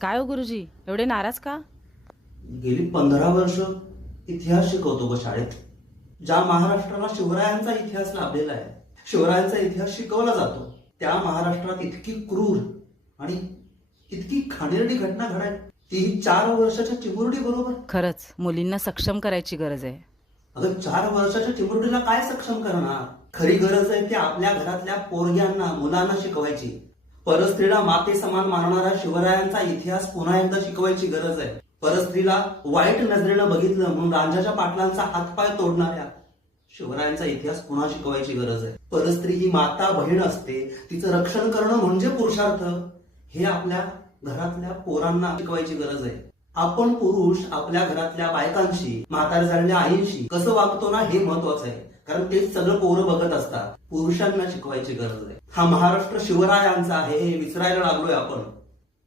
काय हो गुरुजी, एवढे नाराज का? गेली 15 वर्ष इतिहास शिकवतो ग शाळेत. ज्या महाराष्ट्राला शिवरायांचा इतिहास लाभलेला आहे, शिवरायांचा इतिहास शिकवला जातो, त्या महाराष्ट्रात इतकी क्रूर आणि इतकी घाणेरडी घटना घडाय, ती 4 वर्षाच्या चिमुरडी बरोबर. खरंच मुलींना सक्षम करायची गरज आहे. अगं 4 वर्षाच्या चिमुरडीला काय सक्षम करणार? खरी गरज आहे ती आपल्या घरातल्या पोरग्यांना, मुलांना शिकवायची. परस्त्रीला माते समान मानणारा शिवरायांचा इतिहास पुन्हा एकदा शिकवायची गरज आहे. परस्त्रीला वाईट नजरेनं बघितलं म्हणून राजाच्या पाटलांचा हातपाय तोडणाऱ्या शिवरायांचा इतिहास पुन्हा शिकवायची गरज आहे. परस्त्री ही माता बहीण असते, तिचं रक्षण करणं म्हणजे पुरुषार्थ, हे आपल्या घरातल्या पोरांना शिकवायची गरज आहे. आपण पुरुष आपल्या घरातल्या बायकांशी, म्हातार झालेल्या आईंशी कसं वागतो ना, हे महत्वाचं आहे. कारण तेच सगळं पोरं बघत असतात. पुरुषांना शिकवायची गरज आहे. हा महाराष्ट्र शिवरायांचा आहे हे विसरायला लागलोय आपण.